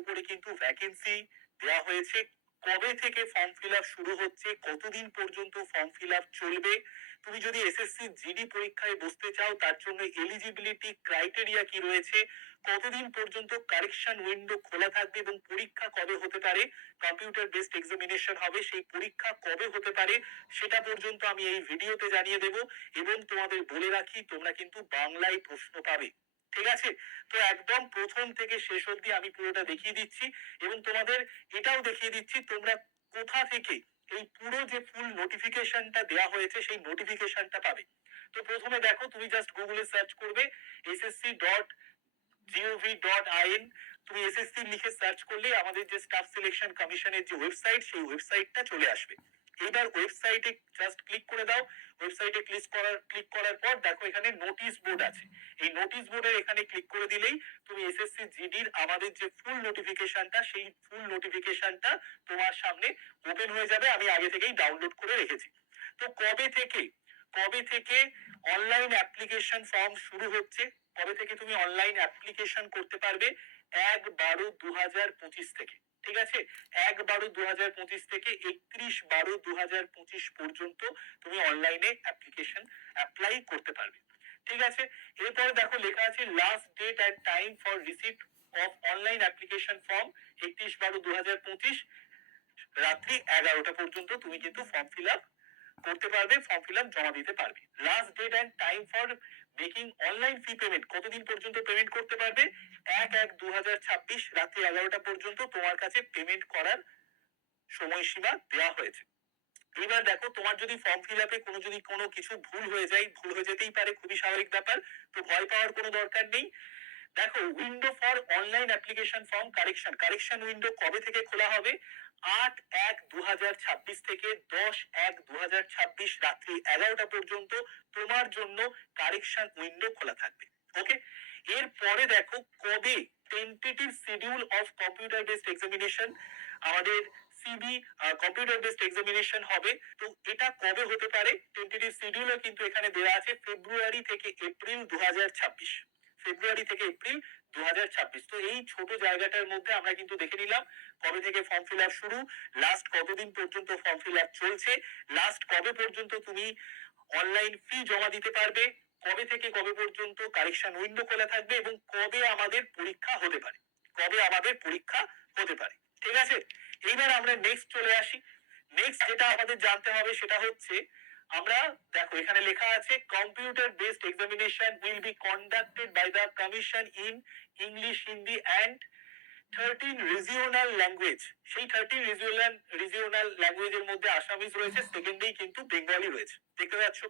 উপরে কিন্তু ভ্যাকেন্সি দেওয়া হয়েছে। কবে থেকে ফর্ম ফিল আপ শুরু হচ্ছে, কতদিন পর্যন্ত ফর্ম ফিল আপ চলবে, তুমি যদি এসএসসি জিডি পরীক্ষায় বসতে চাও তার জন্য এলিজিবিলিটি ক্রাইটেরিয়া কি রয়েছে, কতদিন পর্যন্ত কারেকশন উইন্ডো খোলা থাকবে এবং পরীক্ষা কবে হতে পারে, কম্পিউটার বেসড এক্সামিনেশন হবে, সেই পরীক্ষা কবে হতে পারে সেটা পর্যন্ত আমি এই ভিডিওতে জানিয়ে দেব। এবং তোমাদের বলে রাখি, তোমরা কিন্তু বাংলায় প্রশ্ন পাবে, ঠিক আছে? তো একদম প্রথম থেকে শেষ অবধি আমি পুরোটা দেখিয়ে দিচ্ছি এবং তোমাদের এটাও দেখিয়ে দিচ্ছি তোমরা কোথা থেকে এই পুরো যে ফুল নোটিফিকেশনটা দেওয়া হয়েছে সেই নোটিফিকেশনটা পাবে। তো প্রথমে দেখো, তুমি জাস্ট গুগলে সার্চ করবে ssc.gov.in, তুমি এসএসসি লিখে সার্চ করলে আমাদের যে স্টাফ সিলেকশন কমিশনের যে ওয়েবসাইট, সেই ওয়েবসাইটটা চলে আসবে। এবার ওয়েবসাইটে জাস্ট ক্লিক করে দাও। ওয়েবসাইটে ক্লিক করার পর দেখো এখানে নোটিশ বোর্ড আছে। এই নোটিশ বোর্ডের এখানে ক্লিক করে দিলেই তুমি এসএসসি জিডির আমাদের যে ফুল নোটিফিকেশনটা, সেই ফুল নোটিফিকেশনটা তোমার সামনে ওপেন হয়ে যাবে। আমি আগে থেকেই ডাউনলোড করে রেখেছি। তো কবে থেকে অনলাইন অ্যাপ্লিকেশন ফর্ম শুরু হচ্ছে, কবে থেকে তুমি অনলাইন অ্যাপ্লিকেশন করতে পারবে? 1/12/2025 থেকে, ঠিক আছে? 1/12/2025 থেকে 31/12/2025 পর্যন্ত তুমি অনলাইনে অ্যাপ্লিকেশন অ্যাপ্লাই করতে পারবে, ঠিক আছে? এরপরে দেখো লেখা আছে last date and time for receipt of online application form 31/12/2025 রাত্রি 11টা পর্যন্ত তুমি কিন্তু ফর্ম ফিল আপ করতে পারবে, ফর্ম ফিল আপ জমা দিতে পারবে। Last date and time for making online fee payment, কতদিন পর্যন্ত পেমেন্ট করতে পারবে? 1/1/2026 রাত্রি 11টা পর্যন্ত তোমার কাছে পেমেন্ট করার সময়সীমা দেওয়া হয়েছে। এবার দেখো, তোমার যদি ফর্ম ফিল আপে কোনো কিছু ভুল হয়ে যায়, ভুল হয়ে যেতেই পারে, খুবই স্বাভাবিক ব্যাপার, তো ভয় পাওয়ার কোনো দরকার নেই। দেখো, window for online application form correction window কবে থেকে খোলা হবে? 8/1/2026 থেকে 10/1/2026 রাত্রি 11টা পর্যন্ত তোমার জন্য কারেকশন উইন্ডো খোলা থাকবে। ওকে, এরপরে দেখো কবে tentative schedule of computer based examination, আমাদের সিবি কম্পিউটার বেসড এক্সামিনেশন হবে। তো এটা কবে হতে পারে? টেন্টেটিভ শিডিউলও কিন্তু এখানে দেওয়া আছে, ফেব্রুয়ারি থেকে এপ্রিল 2026, ফেব্রুয়ারি থেকে এপ্রিল 2026। তো এই ছোট জায়গাটার মধ্যে আমরা কিন্তু দেখে নিলাম কবে থেকে ফর্ম ফিল আপ শুরু, লাস্ট কতদিন পর্যন্ত ফর্ম ফিল আপ চলছে, লাস্ট কবে পর্যন্ত তুমি অনলাইন ফি জমা দিতে পারবে, কবে থেকে কবে পর্যন্ত কারেকশন উইন্ডো খোলা থাকবে এবং কবে আমাদের পরীক্ষা হতে পারে, ঠিক আছে? এইবার আমরা নেক্সট চলে আসি। নেক্সট যেটা আমাদের জানতে হবে সেটা হচ্ছে, আমরা দেখো এখানে লেখা আছে computer based examination will be conducted by the commission in English, Hindi and 13 regional language. সেই 13 রিজিওনাল ল্যাঙ্গুয়েজের মধ্যে আসামিজ রয়েছে, সেকেন্ডেই কিন্তু বেঙ্গলি রয়েছে, দেখতে পাচ্ছ?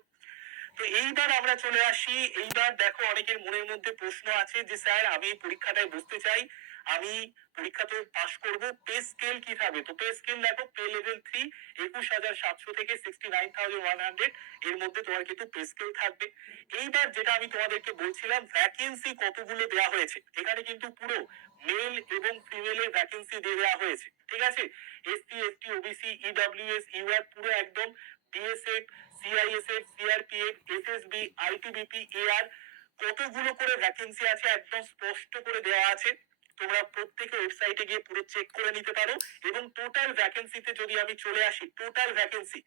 তো এইবার আমরা চলে আসি, এইবার দেখো অনেকের মনের মধ্যে প্রশ্ন আছে যে স্যার আমি এই পরীক্ষাটায় বসতে চাই, আমি পরীক্ষাতে পাস করব, পে স্কেল কি থাকবে? তো পে স্কেল দেখো, পে লেভেল 3 21,700 থেকে 69,100 এর মধ্যে তোমার কিন্তু পে স্কেল থাকবে। এইবার যেটা আমি তোমাদেরকে বলছিলাম, ভ্যাকেন্সি কতগুলো দেওয়া হয়েছে, এখানে কিন্তু পুরো মেল এবং ফিমেলের ভ্যাকেন্সি দিয়ে দেওয়া হয়েছে, ঠিক আছে? SC, ST, OBC, EWS, UR, পুরো একদম BSF, CISF, CRPF, SSB, ITBP, AR, কতগুলো করে ভ্যাকেন্সি আছে একদম স্পষ্ট করে দেওয়া আছে। তোমরা প্রত্যেকে ওয়েবসাইটে গিয়ে পুরো চেক করে নিতে পারো। এবং টোটাল ভ্যাকেন্সিতে যদি আমি চলে আসি, টোটাল ভ্যাকেন্সি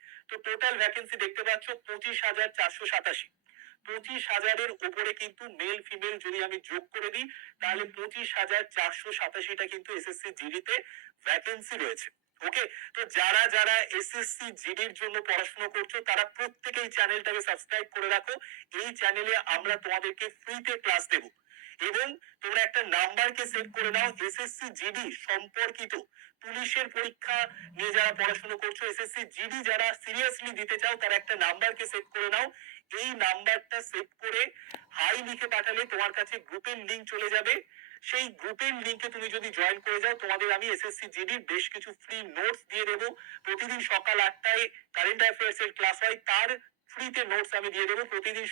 দেখতে পাচ্ছ 25,487। 25,000-এর উপরে কিন্তু মেল ফিমেল যদি আমি যোগ করে দিই তাহলে 25,487টা কিন্তু এসএসসি জিডিতে ভ্যাকেন্সি রয়েছে। ওকে, তো যারা যারা এসএসসি জিডির জন্য পড়াশোনা করছো তারা প্রত্যেকেই চ্যানেলটাকে সাবস্ক্রাইব করে রাখো। এই চ্যানেলে আমরা তোমাদেরকে ফ্রিতে ক্লাস দেব এবং তোমরা একটা নাম্বারকে সেভ করে নাও, এসএসসি জিডি সম্পর্কিত পুলিশের পরীক্ষা নিয়ে যারা পড়াশোনা করছো, এসএসসি জিডি যারা সিরিয়াসলি দিতে চাও, তারা একটা নাম্বারকে সেভ করে নাও। এই নাম্বারটা সেভ করে হাই লিখে পাঠালে তোমার কাছে গ্রুপের লিংক চলে যাবে। সেই গ্রুপের লিংকে তুমি যদি জয়েন করে যাও, তোমাদের আমি এসএসসি জিডির বেশ কিছু ফ্রি নোটস দিয়ে দেবো। প্রতিদিন সকাল 8টায় কারেন্ট অ্যাফেয়ার্স এর ক্লাস হয়, তার ফ্রিতে নোটস আমি দিয়ে দেবো প্রতিদিন।